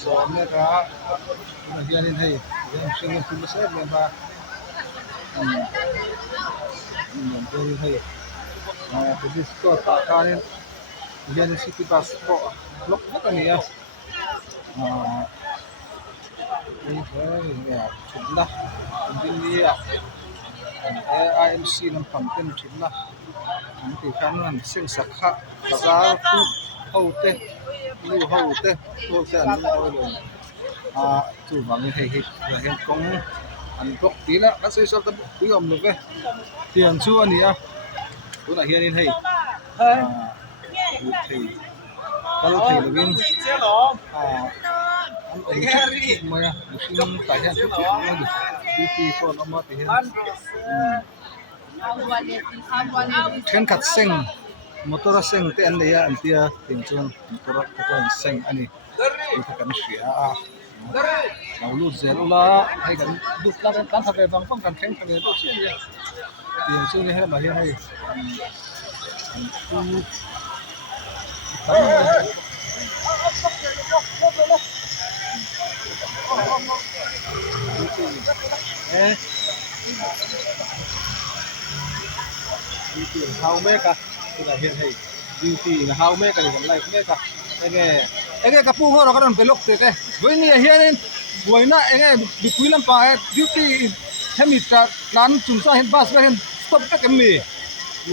Soalnya kak, biarin hei, yang sini pun besar memang, biarin hei. Jadi skor tak kalian, biarin City pas kok, blok apa nih ya? Ini ya, sudah, mungkin dia, AMC nampak mungkin sudah, mungkin kanan sing sakha, pasal tu, haute, lu haute anu. Tu bang hei yang kong an blok tila kasi sa tabu tuyom lo ke tiang chu ani a tu na hian in hei thei kalau thei login an ong chu maya musim ta hian chu chu ma di ti ko no ma ti hian then kat seng motor seng te an leya an tia ting chuan motor ko seng ani itu kan sia mau lu zelula hay kan duk la kan thak bang phong kan kheng thak to sia ya tiền chu ni hay mà hiện nay hao mê cả tức là hiện nay duty là hao mê cả còn lại mê cả cái kapu ho ra kan belok te ke với ni hian buổi na bị quý làm pa duty hemi ta nan chung sa hen bas hen stop ka kemi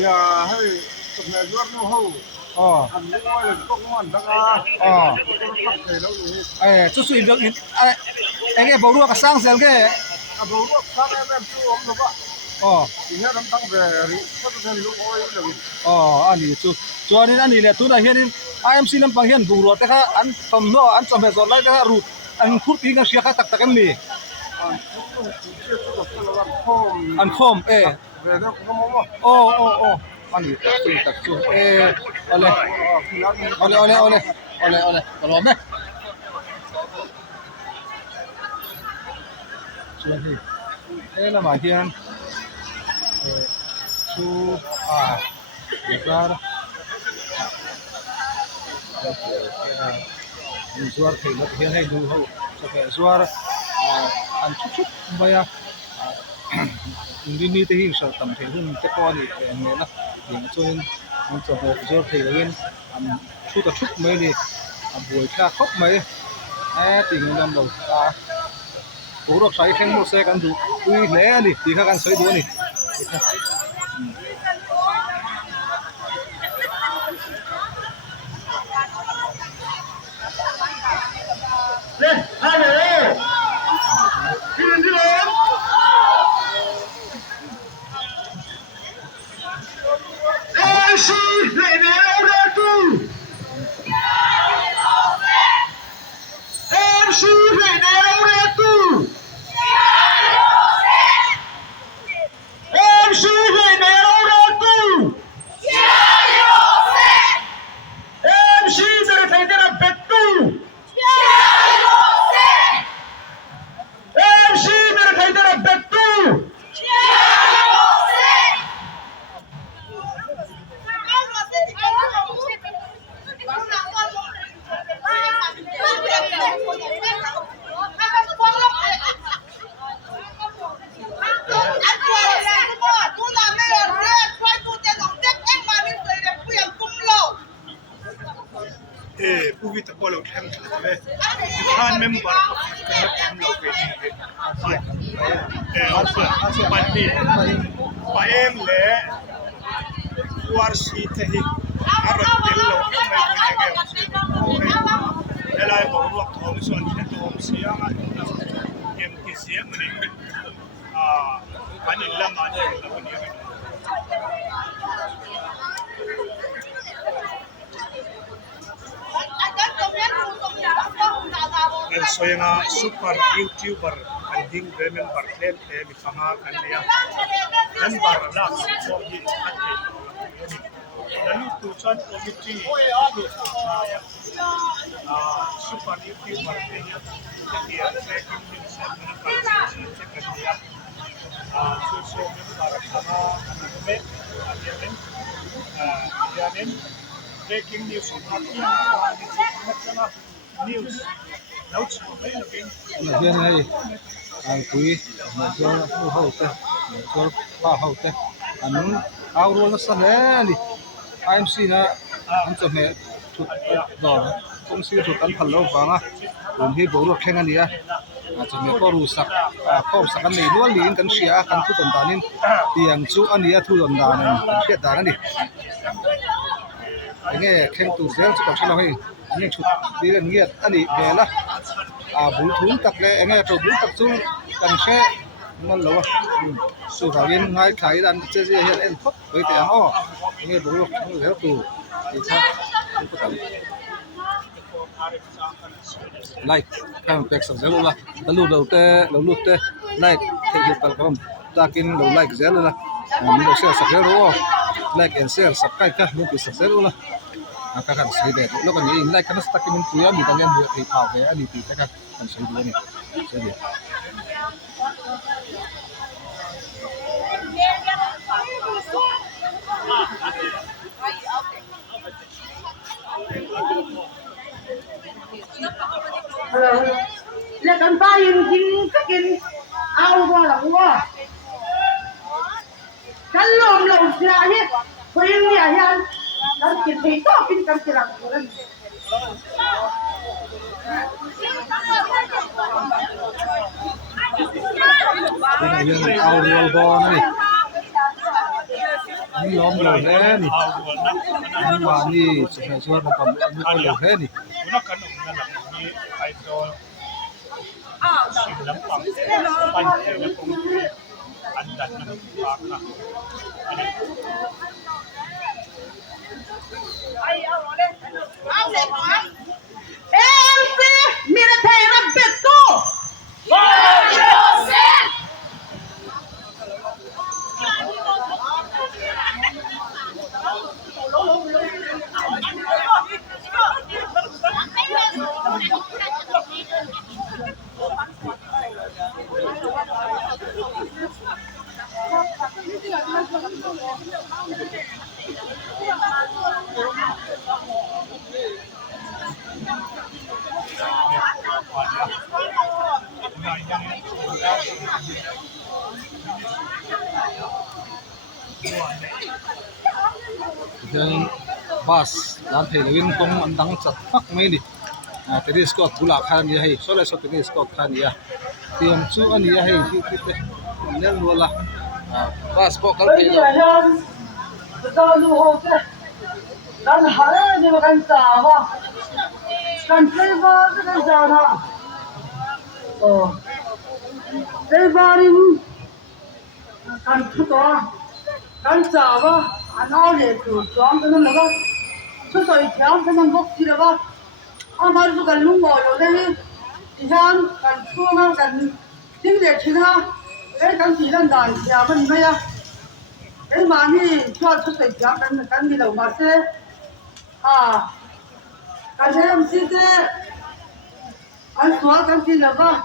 ya hay tập này ruột nó hậu ăn những món là có ngon đó chú suy được cái bầu ruột cái sang sel cái bầu ruột sang em chú ông được ạ thì nhớ đâm tăng về có thể lúc oi được anh đi chú anh đi là chú là hiện IMC làm bằng hiện bầu ruột cái anh tầm nó anh chọn về rồi lại cái ruột anh khút tí cái xia cái tắc kemi anh khom về đó cũng anh tak tu oleh kalau me là mà hiền su besar suar thì nó hiền hay đủ hậu cho suar ăn chút baya ini teh hing sa tam theng hun te ko ni ne na yang chuin mun cho ho zor thei lawin chu ta thuk mai ni buai kha khop mai ting nam lo ta tu ro sai kheng mo se kan du ui le ni ti kha kan soi du ni lên hai này đi lên MC Reinaldo MC Reinaldo MC Reinaldo MC मेरे भाई तेरा बेटू MC मेरे भाई तेरा बेटू Puvi ta polo khem khale khan member khem lo ke ni pandi paem le warsi tehi arot tel lo ke mai bune ke elai bo ro thom son ke thom siang em ki siam ni ani lama ni soyanga super youtuber anding remember claim mi fanga kandia member la so yi lalu tujuan komiti super youtuber kenya dia tracking di sana kandia so member fanga kami đến breaking newsของภาคที่ว่าในที่นักจัง news แล้วช่วงนี้เราเป็น là hiện nay quý mà cho nó hậu thế cho ba hậu thế anh áo luôn nó sẵn đấy đi IMC na anh cho mẹ chụp đỏ công sư chụp tấn phần lâu vàng á còn khi bố được khen anh đi á cho mẹ có rù sạc không sạc anh này luôn liền cần xia cần thu tận đàn nên tiền chú anh đi thu tận đàn này biết đàn đi anh nghe khen tủ rêu cho cả là hay anh chụp đi gần nghiệt anh đi về là bún thún tập lệ anh nghe trộn bún tập trung cần xe ngon lâu số giáo viên ngay thấy đàn chơi gì hiện em phất với cái họ anh nghe bố được không léo tủ thì sao không có tầm like các bạn sẽ dễ luôn là đầu lút tê like thì hiện tại các ta kinh đầu like dễ luôn là mình đầu share sắp dễ luôn like and share subscribe các mình cứ sắp dễ luôn là các bạn sẽ để lúc này like cái nó stack mình cuối mình đang làm việc thì thảo cái đi thì các bạn sẽ đi này sẽ đi là cần phải nhìn cái kinh ao qua là qua cái lồng ra hết bây giờ nha cái kinh thì to kinh cái làm rồi ini ao luar bawah nih ini lom loh nih ini wani sesuatu tempat ini loh nih nó cần nó là như ai cho lắm bằng bánh theo nó cũng ăn đặt nó bạc là em đi mình thấy là biết to dan bus dan helwin kong andang chat hak mai ni tennis court bula khan ya hei sole so tennis court khan ya tiam chu ani ya hei ti ti te nel wala bus po kal pe bây giờ nha tao lu hồ thế đang hara đi mà cần trả vào cần chơi vào cái cần trả nào chơi vào đi cần thu đó cần trả vào anh nói để chủ chọn cái nó là số tuổi theo cái nó bốc gì đó anh nói số cần lúng ngồi rồi đấy thì sao cần thu nó cần chính để chính ha cái cần chỉ là đàn nhà mình bây giờ cái mà đi cho số tuổi theo cần đi đâu mà thế cần thế làm gì thế anh xóa cần gì là ba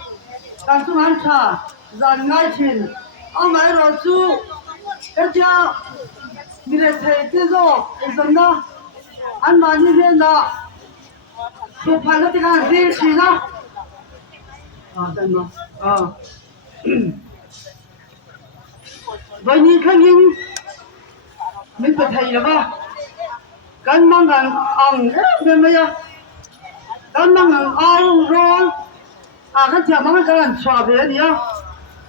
cần số anh trả dàn ngay chín anh nói rồi chú cái cha mình thấy thế rồi dân đó anh mà như thế nào thì phải nó thì cái gì chỉ đó dân đó vậy như cái gì mình phải thấy là ba cái mang hàng ăn nên bây giờ cái mang hàng ăn rồi cái chả mang cái ăn xòa về đi á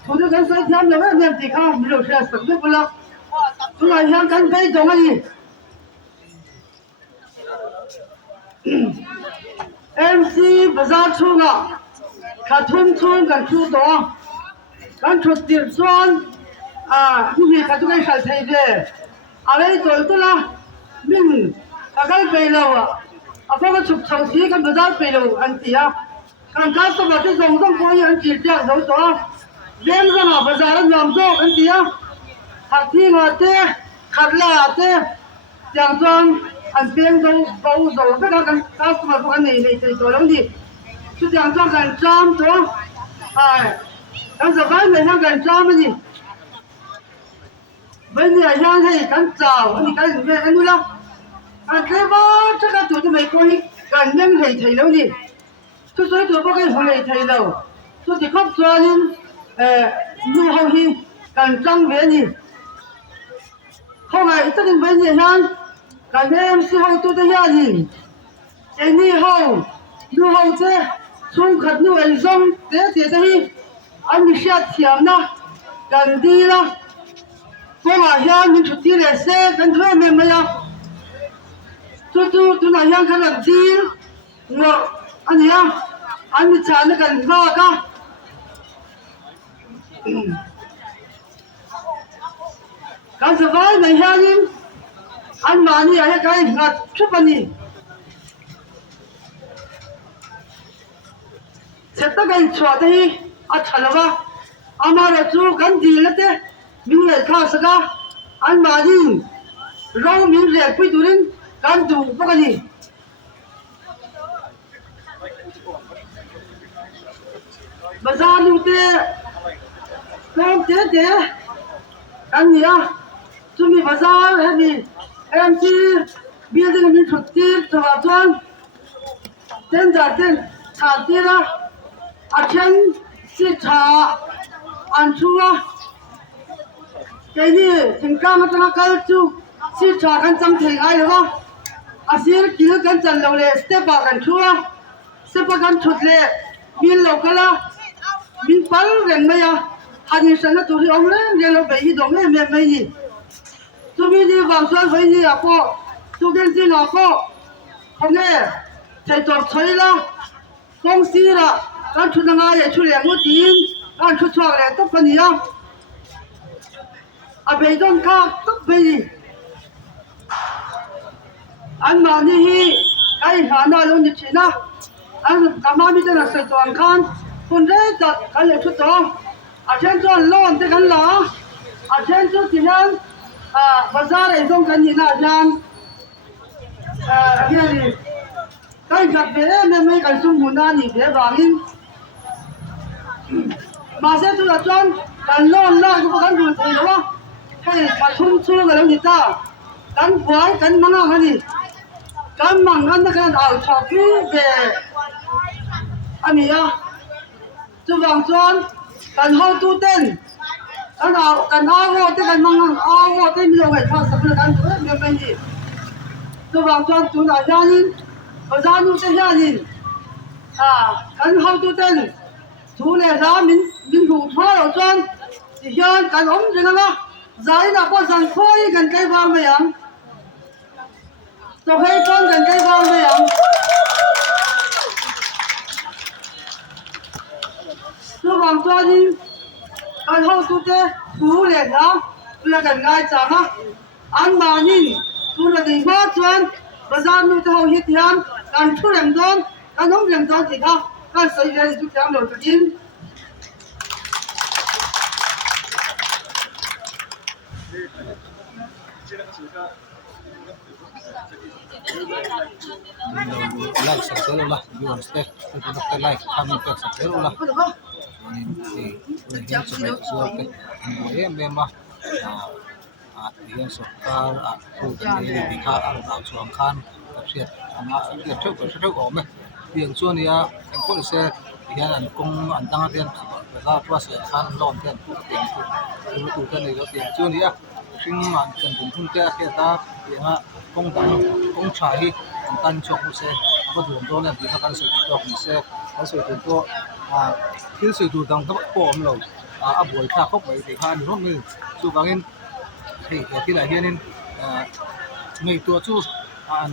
thôi cái sai thêm là cái gì khác mình đâu sẽ sống được đâu chúng ta hiện cần phải giống cái gì MC bazaar chunga khathum chung kan chu to kan thut tir chuan hi khatu kai sal thei ve alai tol to la min agal pe lo apa ka chup chang si kan bazaar pe lo an tia kan ka to ba te zong zong ko yan ti tia zo to len zanga bazaar an yam zo an tia hak thi nga te khatla te yang chuan anh tiếng đâu bao giờ cái đó kan ta cũng có này này thì tôi lắm đi chứ chẳng cho gần trăm thôi anh giờ phải mình gần trăm gì bây giờ ra thì kan chào anh cái gì anh nuôi lắm anh cái bao chắc là tụi tôi mấy coi gần nhân thầy đâu nhỉ tôi nói tụi bao cái hồi thầy đâu tôi thì khóc cho nên nu hậu hi gần trăng về nhỉ không ai tất nhiên về nhỉ han gần em si hậu tôi thấy nhỉ em đi hậu nu hậu chứ chung khát nu em giống thế đấy anh đi xe thiam na gần đi la có mà hiền mình chụp đi để xe gần thuê mình mà tôi nói hiền khá là đi ngờ anh nhá anh đi chán nó gần ra cả cái sự vai này hiền anh mà đi ai cái ngặt chút anh đi sẽ tất cả chuyện đấy à chả là ama là chú gần đi là thế mình lại khá sao anh mà đi rau mình lại quy tụ đến gần đủ bao cái gì bây giờ lưu thế làm thế anh nhỉ chúng mình bây giờ là gì em chỉ biết được mình xuất tiền cho bà con tiền trả tiền trả tiền là à trên chỉ trả ăn chua cái gì tình cảm mà chúng ta chú chỉ trả cái trăm tiền ai được không à chỉ kêu cái chân lâu lệ step vào cái chua step vào cái chut lệ min lâu cái là min pal rèn mày à anh xem là tụi ông lên rèn lâu vậy thì đúng là mày gì tụi mình đi vào xuân vậy gì à cô tụi mình đi nào cô không nghe thầy trò chơi là công ty là anh chụp năng ai chụp liền một tiếng anh chụp cho liền tất phần gì à à bây giờ khác tất bây gì anh mà đi cái hàng nào luôn như thế nào anh cảm ơn bây giờ là sự toàn khănคนได้จัดการเลือกชุดจองอาเช่นจวนล้วนที่กันหล่ออาเช่นชุดที่นั้นภาษาไอ้ตรงกันนี่นะอาจารย์เฮียนี่การจัดเบลไม่กันสุ่มหุ่นนั่นนี่เบลบางอินมาเสียตัวจวนกันล้วนล้วนก็กันดูดีหรือวะให้กันชุ่มชุ่มกันแล้วนี่จ้ากันหวานกันมังกันนี่กันมังกันนะกันเอาชอบพี่เบอันนี้อ่ะchú vàng chuan cần hậu tu tên cần ao ngô tên cần mang ao ngô tên nhiều ngày thằng sắp được ăn bữa nhiều bên gì chú vàng chuan chú nói ra nhìn có ra nu tên ra nhìn cần hậu tu tên chú này ra mình đủ thoa rồi chuan thì hiện cần ống gì nữa giải là có rằng thôi cần cây vàng vậy anh tôi thấy con cần cây vàng vậy anh tôi vàng cho đi cái hậu tu thế chú liền đó là gần ngay chả mà ăn mà nhìn chú là gì mà chuyện bây giờ nu tôi hậu hiệp thiam cần chú làm don cần không làm don gì đâu cần xây ra thì chú thiam rồi tự nhiên like subscribe lah you stay kita like comment subscribe lah ini sampai suatu yang memang yang sukar aku ini dikah atau suangkan tapi anak dia cukup om yang suan dia yang pun saya dia angkung antang dia besar tuas kan lon dia itu kan itu yang suan dia sinh mạng cần cũng không kêu kita yang công trái tan chọc sẽ có đường đó là thì nó cần sự chọc sẽ có sự đường đó khi sự đường đang thấp bom rồi buổi khác không phải thì hai nó mình chú bằng thì cái này nên người tua chú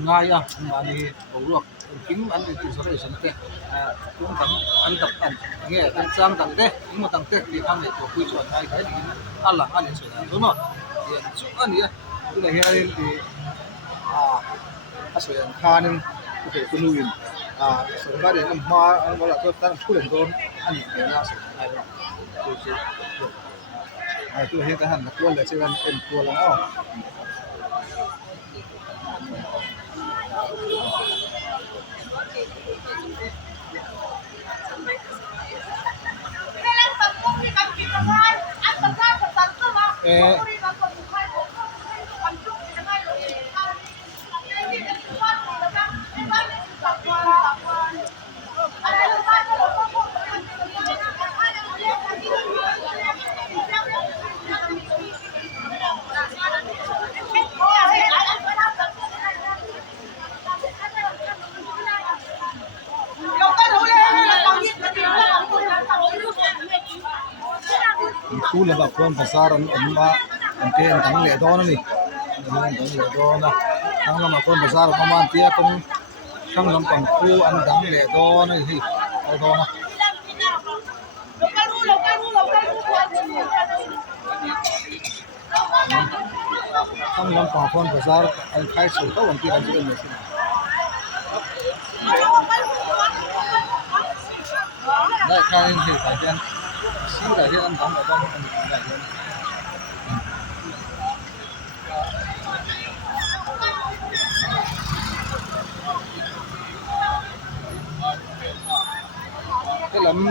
ngay mà đi bầu được kính ăn thì số này sinh tệ cũng thằng ăn tập ăn nghe ăn sang thằng tệ nhưng mà thằng tệ thì ăn để quy chuẩn hai cái thì ăn là ăn để sửa đúng không thì chú ăn gì cái này hiện thìส่วนค่านึงก็คือคุณลุยส่วนก็เดี๋ยวมาเวลาก็ตั้งผู้เล่นโดนอันนี้เดี๋ยวน่าสนใจแล้วตัวเฮ็ดทหารตัวเลยใช่ไหมเป็นตัวแล้ว คนภาษาอันมาอันเป็นทั้งเหล่ดอนนี่ทั้งเหล่ดอนนะทั้งลำคนภาษาประมาณเตี้ยตรงทั้งลำปังคู่อันทั้งเหล่ดอนนี่ที่ดอนนะทั้งลำปังคนภาษาอันใครสุดก็วันที่อันจะเป็นแบบนี้ได้ใครที่แต่ยังซื้อแต่ที่อันทั้งเหล่ดอนอันได้เลย cái lắm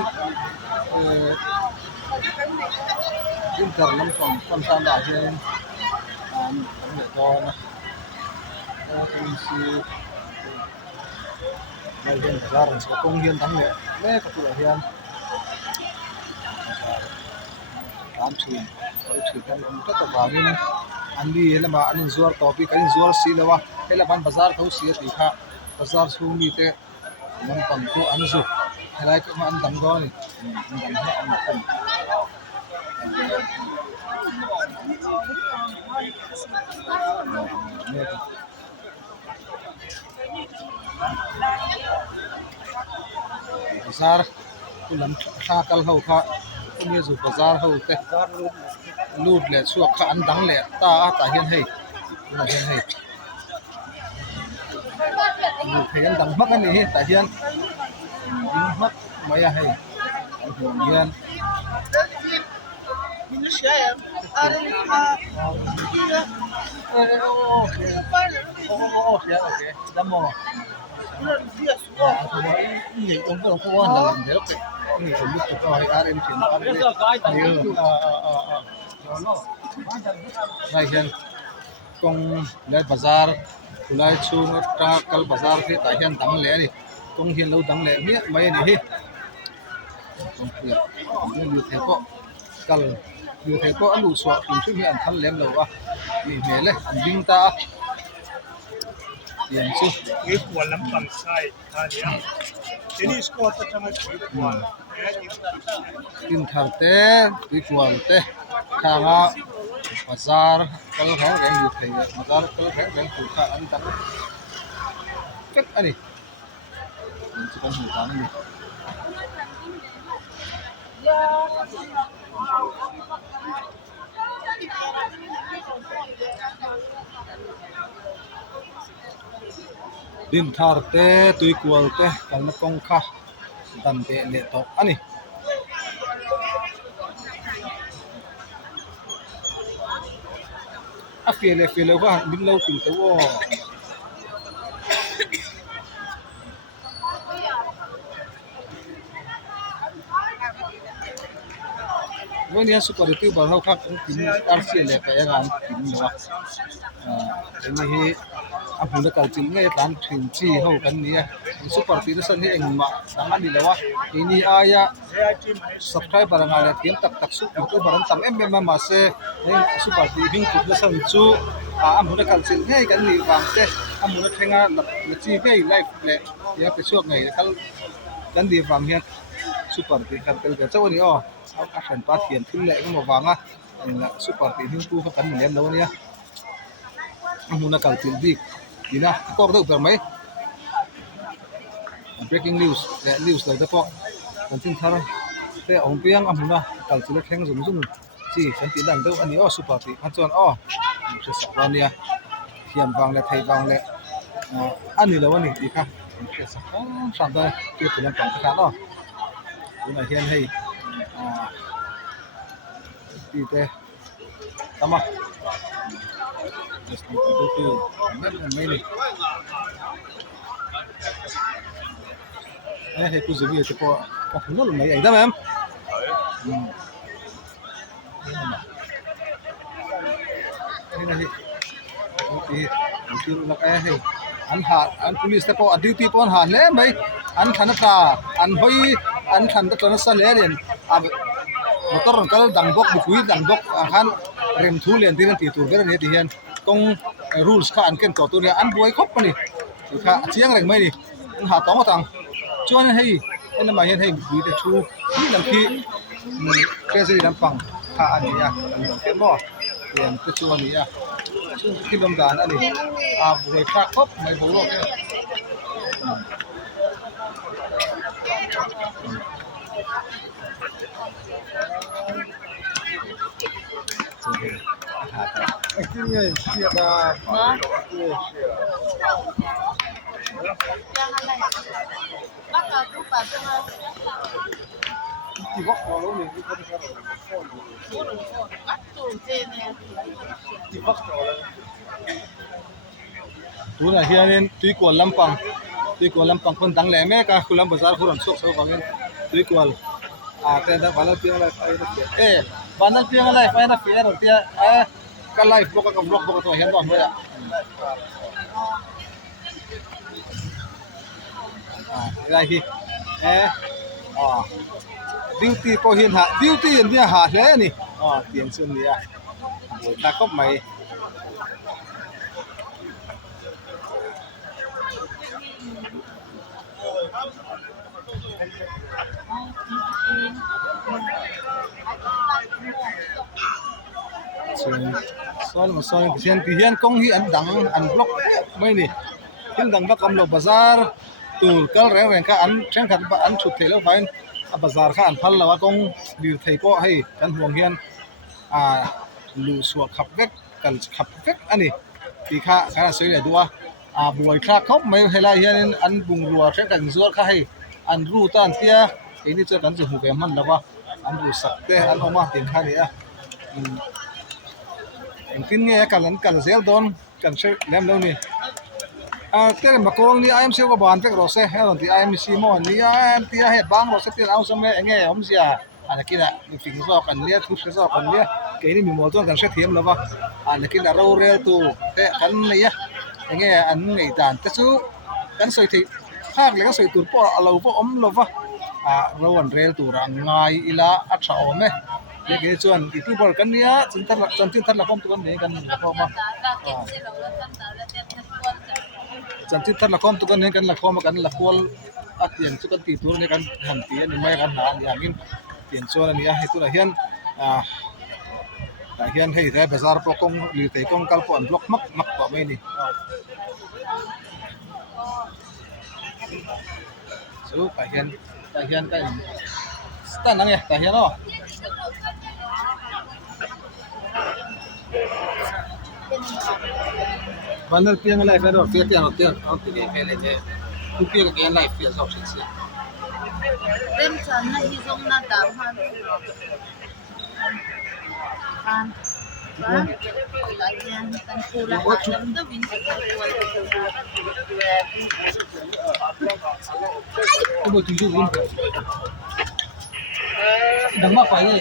tin tưởng lắm còn con sao đảo trên để cho nó si đây bên ra rằng sẽ công hiến thắng lệ lẽ các tuổi hiền tám chuyện kan rất là vào nên anh đi là mà anh zuar topic anh zuar si là hay là ban bazar thấu si thì khác bazar xuống đi thế mình còn có anh zu hay là cái mà anh tặng đó này anh tặng hết anh tặng bazar làm xa cal hậu khá cũng như dù bazar hậu thế lút lệ suộc khá anh tặng lệ ta hiền hay là hiền hay thấy anh tặng mắc anh này tại hiền mắc mấy hay hiền Nhìn ông có làm thế đấy. Nhìn ông biết cho hay ăn em chuyển ăn đấy. Này hiện công lệ bazar, kulai chung tra kal bazar thì tại hiện tăng lệ này, công hiện lâu tăng lệ miết mấy này hi. Như thế có kal như thế có ăn đủ sọ thì xuất hiện thân lên lâu à. Vì thế này ăn binh ta. Tiền chứ. cái quần lắm bằng sai ta nhỉ thế đi score ta trong cái quần tin thar te ritual te khanga bazar kal ha reng yu thei bazar kal ha reng tu kha an tak kek ani chu kan hu ta ni din thar te tui kual te kal na kong kha dan te le to ani a fiele wa bin lo pin to wo Venia superior bar ho kha tin RC le ka yang an tin lo ini hi apun ka chil nge tan thin chi ho kan ni superior san hi engma sangan ni lawa ini aya subscriber nga le tim tak tak su ko baran tam em ma se superior hing tu san chu amuna ka chil nge kan ni wang te amuna thenga la chi ve live le ya pe chuak ngai kal kan di wang hian superior kan tel ga chawani o a san pa thian thil le ko wanga la superior hing tu ka kan lem lo nia amuna ka chil dik dina ko do per mai breaking news la da po kan tin thar te ong piang amuna kal chila theng zum zum chi kan ti dan do ani o superior han chon o se sa nia hiam wang le thei wang le ani lo ani ti kha se sa sam da ti ti lan pang kha no una hian hei ti te tama just to mấy này hay cứ giữ cho có nó là mấy ảnh đó em đây này thì chưa là cái hay anh police có duty có hàn lẽ mấy anh khăn ta anh hơi anh khăn ta nó sao lẽ liền motor kalau dangbok bukui dangbok han rem thu len tin ti tur ga ne ti hian kong rules kha an ken to tu ne an boi khop pani kha chiang reng mai ni an ha tong tang chuan hei en ma hian hei bui te thu ni lam khi ke se lam pang kha ani a ke mo yen te chu ani a chu kilom dan ani a buai kha khop mai bo lo ke cái này xịt à chỉ có khó lắm mình không có chỉ có khó lắm tu na hianin tuikol lampang kon dang le me ka khulam bazar khuram sok so bangin tuikol te da banal piang lai fai na banal piang lai fai na fair tia ka live block ka block to hian ba moya lai hi duty ko hin ha duty in dia ha hle ni tiền sun ni ta kop mai son thì hian kong hi an dang an block mai ni hin dang ba kam lo bazar tur kal reng reng ka an theng khat ba an thut thelo vain a bazar kha an phal lawa kong dir thei ko hei kan huang hian lu suak khap vek kal khap vek ani ti kha kana soi le duwa buai kha khop mai helai hian an bung ruwa theng kan zuar kha hei an ru tan tia ini chu kan chu hu ve man lawa an ru sak te an oma tin kha ni a tin nghe kan zel don kan se lem lo ni te ma kong ni im se ko ban vek ro se he ti im si mo ni an ti he bang ro se ti au sam me nge om sia ana kina ni fing zo kan lia thu se zo kan lia ke ni mi mo ton kan se thiam lawa ana kina ro rel tu te kan ni ya nge an nei dan te chu kan soi thi khak le ka soi tur po alo po om lova lo an rel tu ra ngai ila a tha ome le ke chuan youtuber kan nia chin tar la kom tu kan nei kan la kom ma chin tar la kom tu kan nei kan la kom kan la kol a tiang chu kan ti tur ne kan han ti ani mai kan han yangin tiang chuan ani a he tu la hian hian hei dai bazar po kong li te kong kal po an block mak pa mai ni so pa hian kan stan nang ya ta hian o banal piang lai fa ro fe tiang au ti ve fe le je tu pi ka gen lai fe zo sin si Dem chan na hi zong na da han latihan kan pula dam da win tu bo tu ju win dang ma pa ni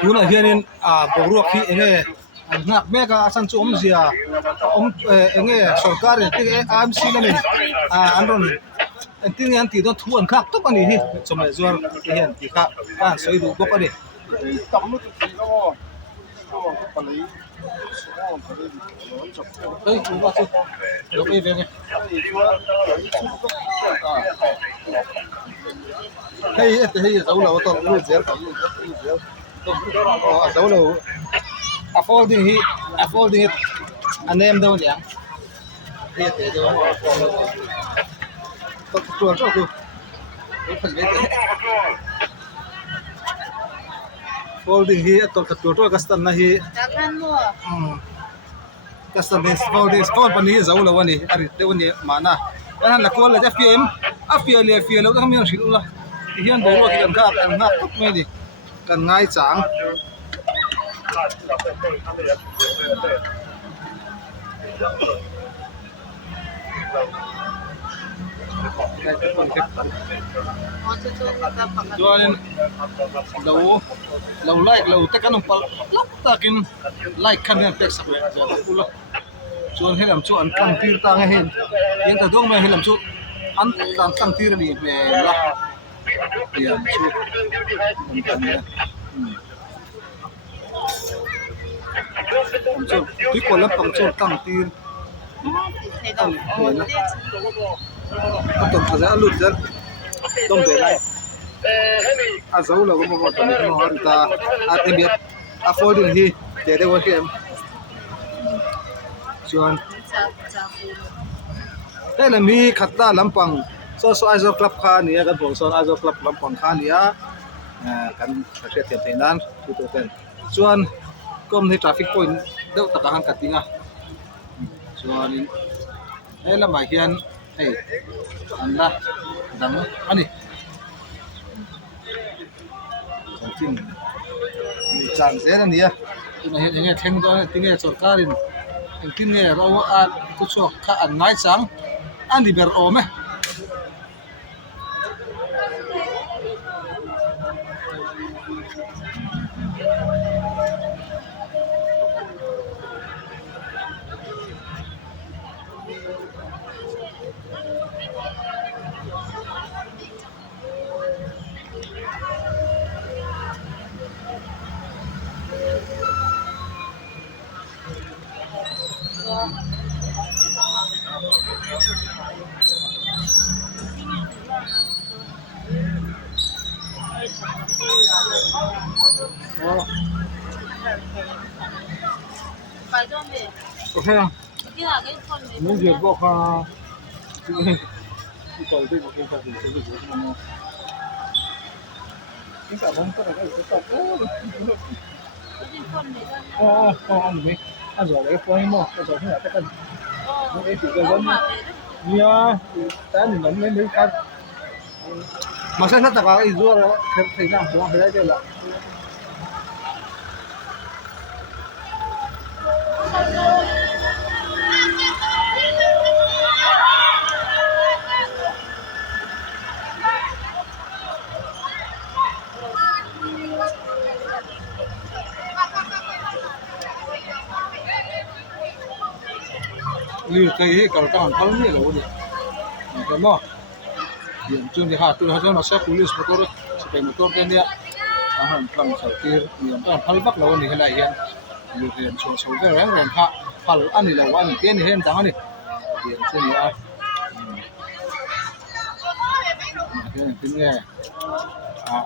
Tuna hianin boruak hi enge nak meka asan chu om zia om enge sarkar ti AMC lamin anron tin yan ti don thu an khak tok ani hi chome zuar hian ti kha kan soi du bok ani tầm nó thì nó ei tu ba chu lo ei ve nge hei zau lo to lu zer ka lu zer to zau lo folding it anem đâu nhỉ hei te do to chuan to ku phần ve te folding hi to ka to kastan na hi da kan mo kastan des folding kon pani zau lo ani ari te wani mana kan la ko la ja fiem a fia le fia lo ka mi sil la hian bo ro ki kan ka kan na top me ni kan ngai chang chuanin lo like lo te kan pal lak takin like kan hen tek sak le ja pula chuan helam chu an kan tir ta nga hen yen ta dong me helam chu an tang tir ni me la yan chu kan ya chu ti ko la pang chu tang tir Thấy đâu ồ thế a tom khaza lut jar tom be lai a zo la mo mo tom no har ta a te biat a folding hi te de wa kem chuan cha phụ đây là mi khát ta lampang so aizo club kha ni kan bong son aizo club lampang kha ni a kan khakhe tiam theinan tu to ten chuan kom ni traffic point deuh taka han katinga chuan in la ma hian ei an la dang ani chin chan zen ani a tu na hian nge theng do tinge sarkarin en tinge ro a tu chok kha an ngai chang an di ber ome phải cho mẹ ok không cái là cái con này muốn việc bộ kha cái cầu đây một cái cầu thì sẽ được không cái cả bông có cái tập cái con này ra anh đi anh rồi cái phone mà cái rồi là cái cần cái chủ cái không vấn mà nha tại mình nắm lên đấy kan mà sao nó tập cái rùa đó thấy làm quá phải đấy là như cái cầu cảng thắng như là gì cái mỏ hiện trường thì hạt tôi hạt nó sẽ police motor sẽ phải motor cái này hàng cầm sợi kia hiện cảng thắng bắc là gì hay là hiện như hiện số số cái rèn rèn hạ phal anh là anh cái này hiện thắng này hiện trường thì cái này tiếng nghe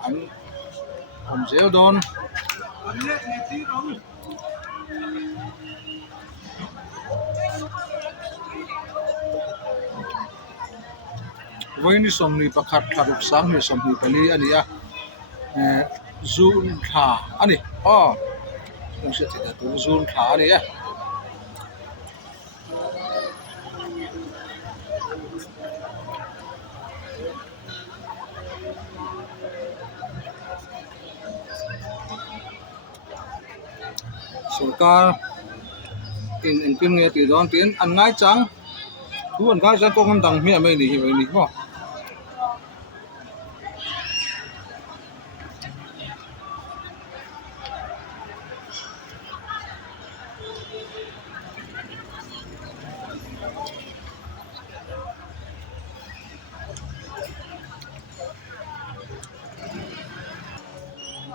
anh ông dễ đón với ni som ni pakhat kharuk sang ni som ni pali ania zun tha ani nó sẽ thấy là zun tha đấy sarkar in pin nghe từ đó tiến ăn ngay trắng thu ăn ngay trắng công đằng mẹ mày nỉ mà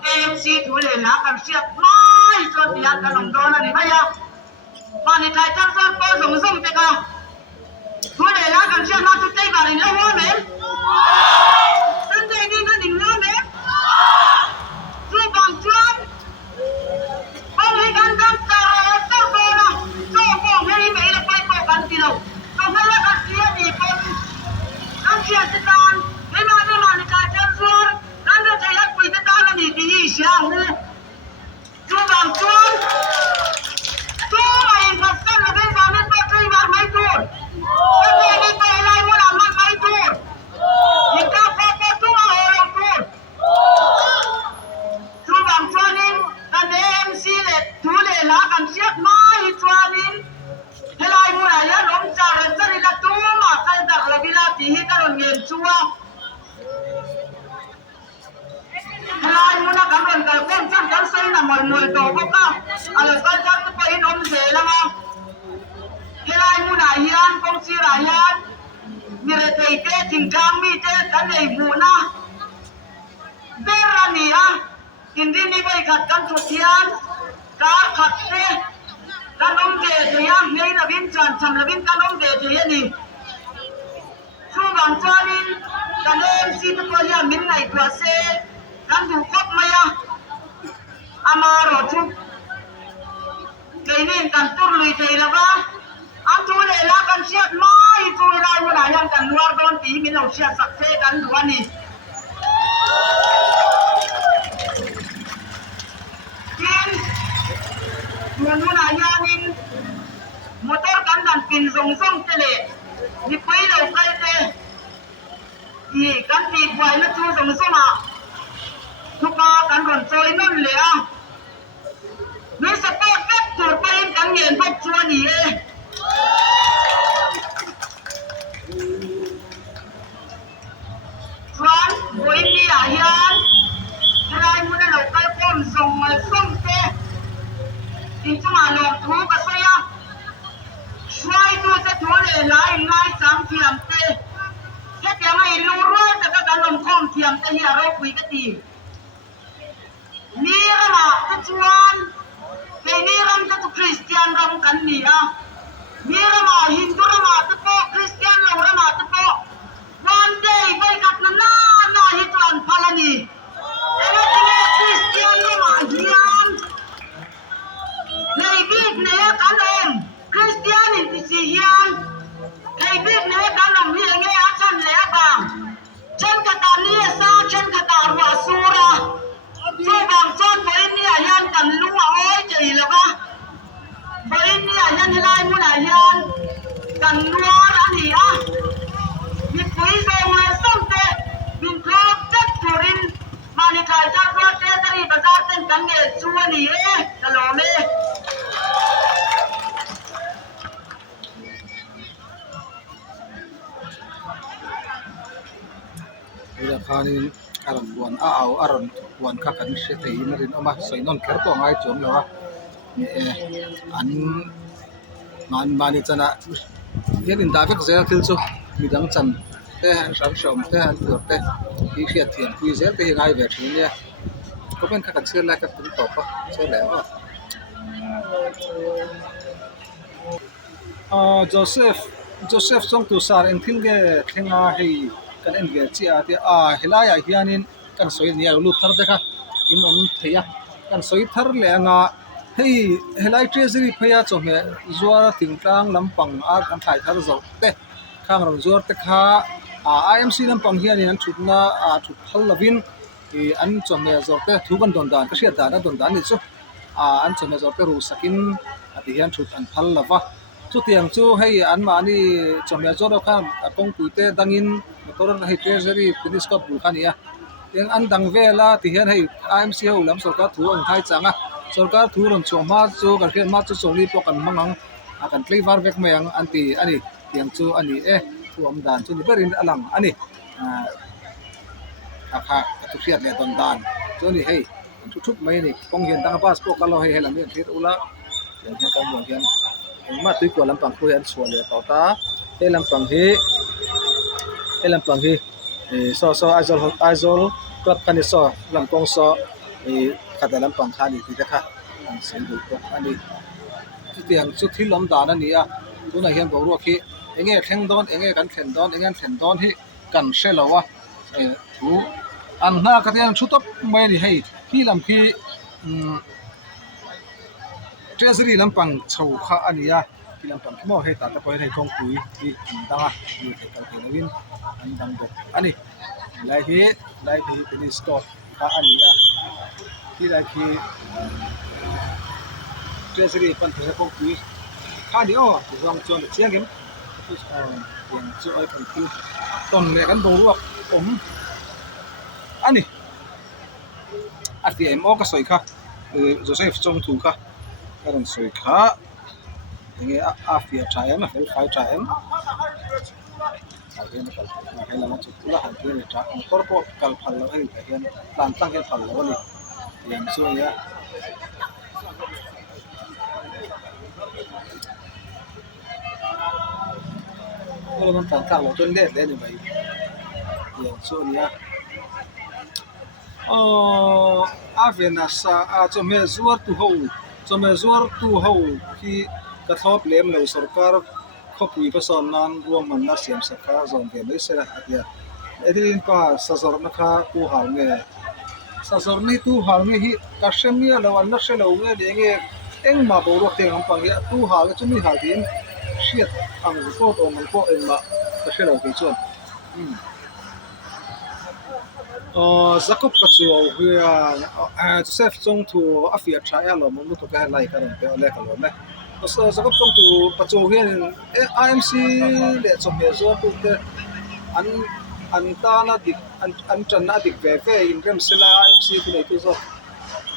em si thủ lệ lá càng siết mai cho tiền cả đồng đô này bây giờ mà này thay chân chân bao dùng dùng thế cả thủ lệ lá càng siết nó tụt tay vào này lâu quá mẹ chân tay đi nó đỉnh lâu mẹ chú bằng chuan ông ấy gan gan tao tao cô nào cho cô mấy mấy là quay cô gan gì đâu không phải là gan siết gì con gan siết thế con cái mà này thay chân chuan gan nó thấy là quỳ thế con là gì thì sao nữa chú bằng chuan chú mày thật sự là bây giờ nên tôi chơi vào mấy tuổi bây giờ nên tôi lại muốn làm ăn mấy tuổi thì cao có chú mà hồ lòng tuổi chú bằng chuan in cần em xí lệ chú lệ lá cần siết mai chuan in thế lại muốn là nhớ lắm chả lần rất là chú mà khai đặc là vì là tí hết các đồng nghiền chua hai muốn là cảm ơn cái con chắc chắn xây là mọi người tổ quốc không à là con chắc nó phải nôm dễ lắm không cái này muốn là hiền công chi là hiền มีเรื่องเตะจิงจังมีเตะกันในบูนะเบรานีอะกินที่นี่ไปขัดกันทุกทีอันการขัดเตะกันน้องเดชยังเฮ้ยระบินจันทำระบินกันน้องเดชยังนี่ช่วงหลังจากนี้กันเองสิทุกคนยังมินไหนตัวเซกันถูกคบไหมอะอามาโรชุกเกนี่กันตุลุยเจแล้วก็อันตัวเลยละกันเชียดไม่ตัวได้เวลายังกันนัวโดนตีมีเราเชียดสักเซกันดูวันนี้กินเหมือนเวลายานินมอเตอร์กันดันกินส่งส่งเตะนี่ไปเราใกล้เตะอีกันตีไว้แล้วชูส่งส่งอ่ะทุกการกันรอนโจยนั่นเลยอ่ะนี่สเปกเป็ดถูกไปกันเงินพวกชัวนี่เองฟรานบอยมีอาหารใครมุ่งเราไปป้อมส่งมาส่งเตะที่จะมาลงทุกข์ก็เสียช่วยดูจะถูกเลยไล่ไล่สามเทียมเตะแค่เพียงให้รู้รู้แต่ก็การลงคอมเทียมเตะอย่าเราคุยกันดีนี่ก็มาจะชวนนี่รำจะตุคริสเตียนรำกันนี่อ่ะนี่รำมาฮินดูรำมาตะโปคริสเตียนเรารำมาตะโปวันเดย์ไปกับนานาฮิตวันพาลานีเอ็งที่เนี่ยคริสเตียนรำมาฮิยันในบิดเนี่ยกันเองคริสเตียนอินทิซิฮิยันในบิดเนี่ยกันเองมีเงี้ยฉันเลยบ้างฉันก็ตามนี่ซาฉันก็ตามว่าสุราช่วยบางส่วนบริเนี่ยยันกันลุงเอาไว้ใจแล้วก็บริเนี่ยยันที่ไรมุ่งยันกันนัวรันนี่อ่ะมีปุ๋ยโซมาส่งเตะมีครบจัดจุรินมาในขายจากรถเตะตรีประสาทเต้นกันเงยชัวนี่เอ๊ะตลอดเลยราคานี้อารมณ์วันเอาอารมณ์วันข้ากันเสียทีนั่นเองเอามาใส่นนแคร์ตัวง่ายจมเลยวะนี่อันมันนี่จะนะยันอินดาฟิกเซลคิลซูมีดังจันเตะหันสังสมเตะหันตัวเตะที่เสียเทียนคุยเซลเตะง่ายแบบนี้เนี่ยก็เป็นข้ากันเชื่อแรกกับตัวต่อปะเชื่อแล้วโจเซฟส่งตัวสารเอ็นทิลเกเทงาให้กันเอ็นเกจีอาที่เฮลายาฮิอานินกันสวยนี่เอาลูกทาร์เด็กะอินอมเทียกันสวยทาร์เลยงาเฮ้เฮลายเทรซรีพยาจงเฮจัวติงตังลำปังกันถ่ายทาร์จบเตะข้างเราจัวเตะข้าIMC ลำปังฮิอานินชุดน่าชุดพัลลวินอันจงเฮจบเตะทุกันโดนด่านก็เสียด่านโดนด่านนี่จู่อันจงเฮจบเตะรู้สักินที่ฮิอันชุดอันพัลลวะชุดที่ยังจู่ให้อันมานี่จงเฮจบเราข้ามกงปุยเตะดังอินตัวนั้นให้เทรซรีพินิสกับบุคคลนี้ยังอันดังเวลาที่เห็นให้ IMC เอาลำสุรการถูอันไทยจังสุรการถูอันชมมาจู่กันเขียนมาจู่ส่งรีพวกกันมั่งกันคลีฟาร์เวกมายังอันที่อันนี้ยังจู่อันนี้ถูอันด่านจู่นี่เป็นอลังอันนี้ค่ะทุกเสียดเลยตอนด่านจู่นี่ให้ทุกๆไม่นี่คงเห็นตั้งพาสปอร์ตกันเราให้หลังนี้ที่อุละยังเห็นกันยังเห็นมาตุยกว่าลำปังคุยอันส่วนเลยต่อตาให้ลำปังที่ลำปังที่so aizol club kan so lampong so kada lampang khani ti dekha sen du ko ani tiang chu thil lom dan ani a tuna hian bo ro khi enge thleng don enge kan thlen don engan thlen don hi kan shelawa thu an na ka tiang chu top mai ni hei hi lam khi treasury lampang chho kha ani a hi lampang mo hei ta ta koi hei kong pui hi danga ni ka ka win an dang dok ani lai hi ini store ka ani a hi lai khi treasury pan thre ko pui kha ni o rong chon chiang gem yang chu ai pan tu ton le kan do ruak ani atm o ka soi kha Joseph chong thu kha karon soi kha nge afia time a fel fai time hay là nó chụp là hàng kia trả có bộ cần phần là hay thể hiện làm tăng cái phần là gì liền xuôi nhá Kalau man tan thak lo ton le le ni mai ya so nia avena sa a cho me zuar tu ho ki ka thop lem lo sarkar khopui pa son nan ruam man na siam saka zon ke mai sera atia edin pa sa zor na kha tu hal nge sa zor ni tu hal nge hi ka shemia lo an na shelo nge le nge eng ma bo ro te ngam pang ya tu hal chu mi hal din shiat ang ko to man ko eng ma ka shelo ke chon Jacob ka chu huya Joseph chong tu afia tha ya lo mun to ka lai ka ron pe le ka lo me so Jacob chong tu pa chu hian IMC le chom me zo tu te an ta na dik an chan na dik ve ve in rem sela IMC tu le tu zo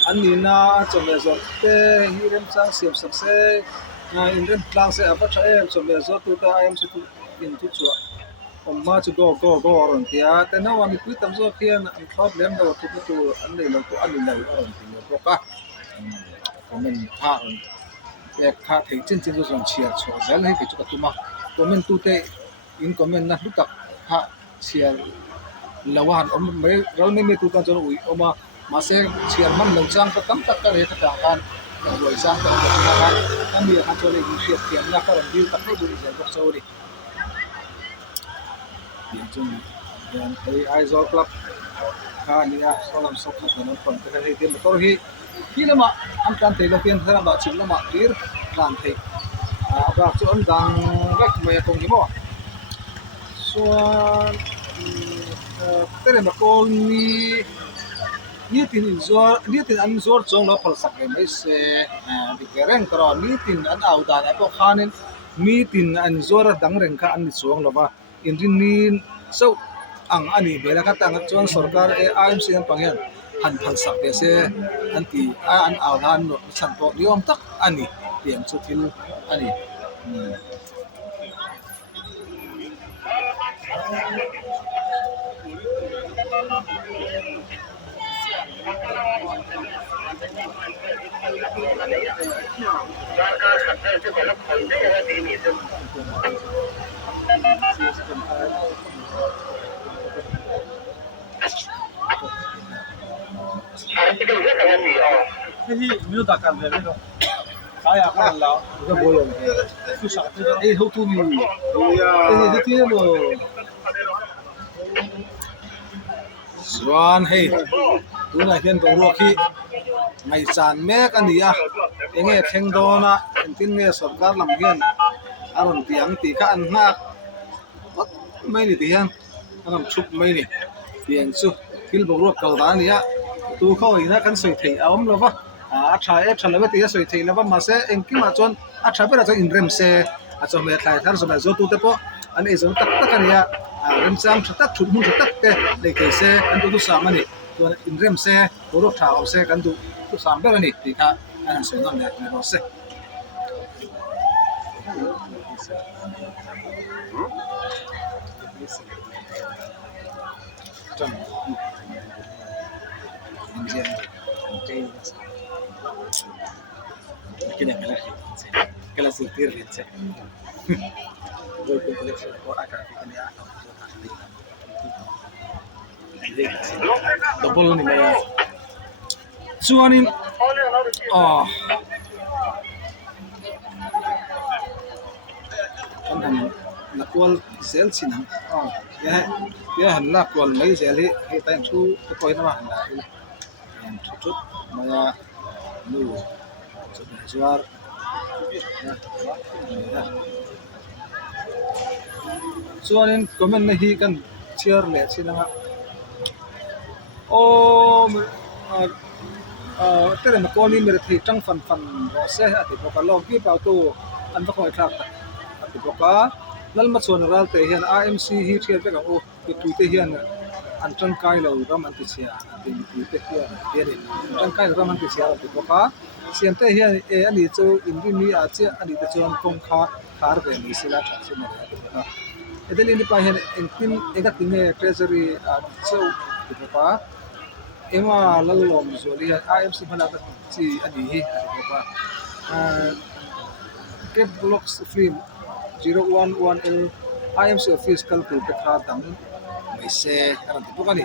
an ni na chom me zo te hi rem chang siam sak se na in rem tlang se apa tha em chom me zo tu ta IMC tu in tu chu ma chu go ron tia te na wa mi pui tam zo khian an thop lem do tu an nei lo tu an nei lo ron ti lo ka komen pha on e kha thei chin zo zong chia cho zal he ke chu ka tu ma komen tu te in komen na lu tak ha chia lawan me ral me tu ka zo ui oma ma se chia man lo chang ka kam tak ka re ta kan ka loi sang ka ka mi ha cho le gi chia tiam na ka ron bil tak ne bu ri zo so ri Yang chung yang thấy ai do club kha nia solam sok na kon kon ka he tem motor hi lama am kan te lo tian thara ba chim lama tir kan the ba chu an dang gak me kong hi mo so tele ma ko ni tin an zor chong lo phal sak le mai se bi kereng tro ni tin an au da na po khanin mi tin an zor dang reng kha an ni chong lo ba Indinin so ang ani bela ka tang chuan sarkar IMC an pangyan han phal sak be se anti an awhan no chan po niom tak ani tiang chu thil ani Hi mi da kan ve no kaya kan la ga boyo su sa te ai ho tu mi ya ai ti lo swan hey tu na hian bo ro khi mai chan mek ania enge theng do na tin nge sarkar lam hian aron tiang ti ka an hak mai ni ti hian anam chup mai ni tiang chu thil bo ro kal da nia tu kho ina kan soi thei awm lo ba a tha le ti soi thei la ba ma se engki ma chon a tha pera cho in rem se a cho me thlai thar so me zo tu te po an e zo tak tak ania rem chang tha tak thut mu tha tak te le ke se an tu sa ma ni to in rem se bo ro tha au se kan tu sam ber ni ti kha an se non le ro se Kena kala sultir rinse voy con colección por acá que tenía double ni maya chuanin kan la kwal zel sinang ya han la kwal mai zel hi tan thu ko koi na ma han la thu maya nu juar chuanin comment na hi kan share le chinanga tere ma ko ni mere thi tang fan ro se ati ko ka log ki pa tu an ba khoi thak ati ko ka lal ma chon ral te hian IMC hi thier pe ka ke tu te hian an tang kai lo ram an ti sia ati tu te hian tere tang kai ram an ti sia ati ko ka siam te hian ani chu indi mi a che ani te chon kong kha thar ve ni sila tha se ma ati ko edeli ni pa hian engtin ega tinge treasury so ati ko ka ema lalom zoli IMC bana ta chi ani hi ati ko ka get blocks free 011L IMC office kal ku pe kha dang mai se karan ti pokani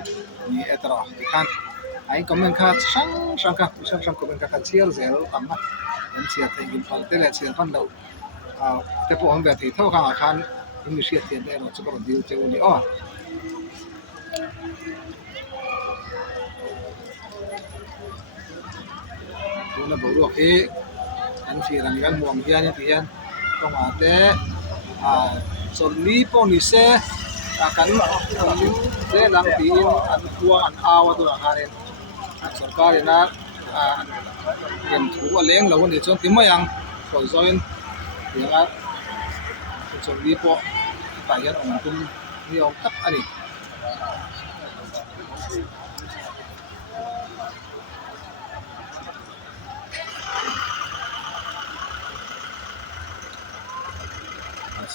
ni etara ti khan ai comment kha sang comment kha chiar zel tamna em sia thai gin pal te le chiar pan lo te po hom ve thi tho kha khan English ye tian ero chu ko diu che uni o tuna bo ro he an fi ran gan muang hian ti hian ko ma te chon li po ni se kan le lang ti in an kuang an awa tu la harin sarkar ina kem thu a leng lo ni chon ti mayang ko join tinga chon li po ta hian ong tum ni ong tak ani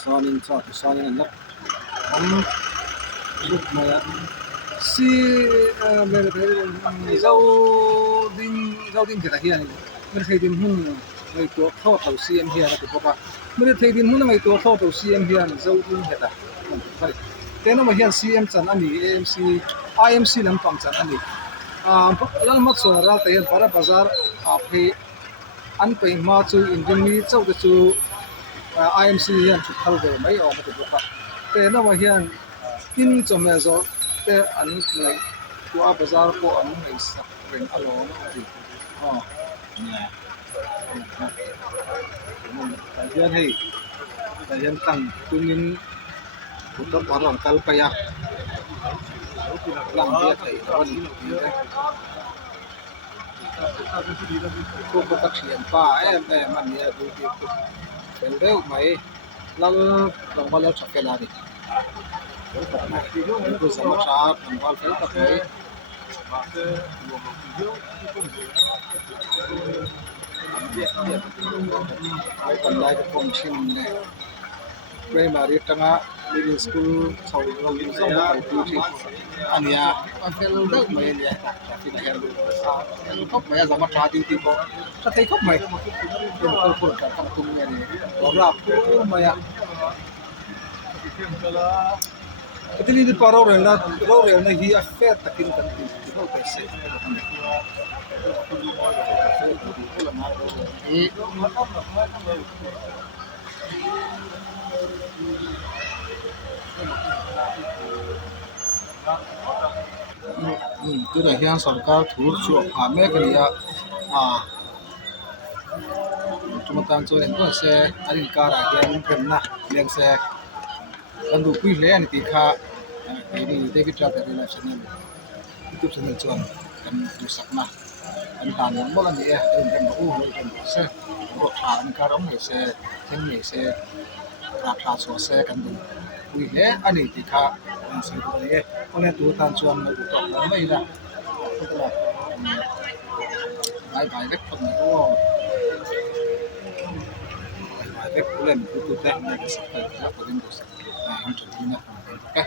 sonin cho to sonin an lak chuk maya si mer the zau ding ta hian mer thei din hun mai to tho tho cm hian to ka mer thei din hun mai to tho tho cm hian zau ding heta vale teno ma hian cm chan ani amc imc lam pam chan ani lan mak so ra te para bazar a phe an pe ma chu indin ni chau te chu IMC hian chu thal ve mai awm te buka te na ma hian kin chome zo te an nei tua bazar ko an nei sak ren alo na ti ne ta hian hei ta hian tang tunin putok warang kal pa ya lang dia thai ron ko ko tak sian pa man ya du ti el reu mai lal bal chakela ni ko sama cha bal fel ta mai ai kan lai ko kom chin ne primary tanga middle school chau ro ni so ba tu chi ania fel reu mai ne ta ti na her el kop mai sama cha ti ti ko sa thei kop mai ko ka ka tum ne ni ra pu mai ya Itili di paro rel na hi affair takin kan ti ko ka se tu da hian sarkar thur chu a me ka ya tumatan cho en ko se arin kara hian kan na leng se kan du pui le an ti kha ni David Trader ni live channel YouTube channel chuan kan du sakna an dan mo lan ni kan u kan se ro tha an ka rom ni se chen ni se ra tha so se kan du pui le ani ti kha an se du le ole tu tan chuan ma du tok la mai la bye bye vek phot ni o bye vek ulen tu te na ka sa ka ko din du sa YouTube ni na ka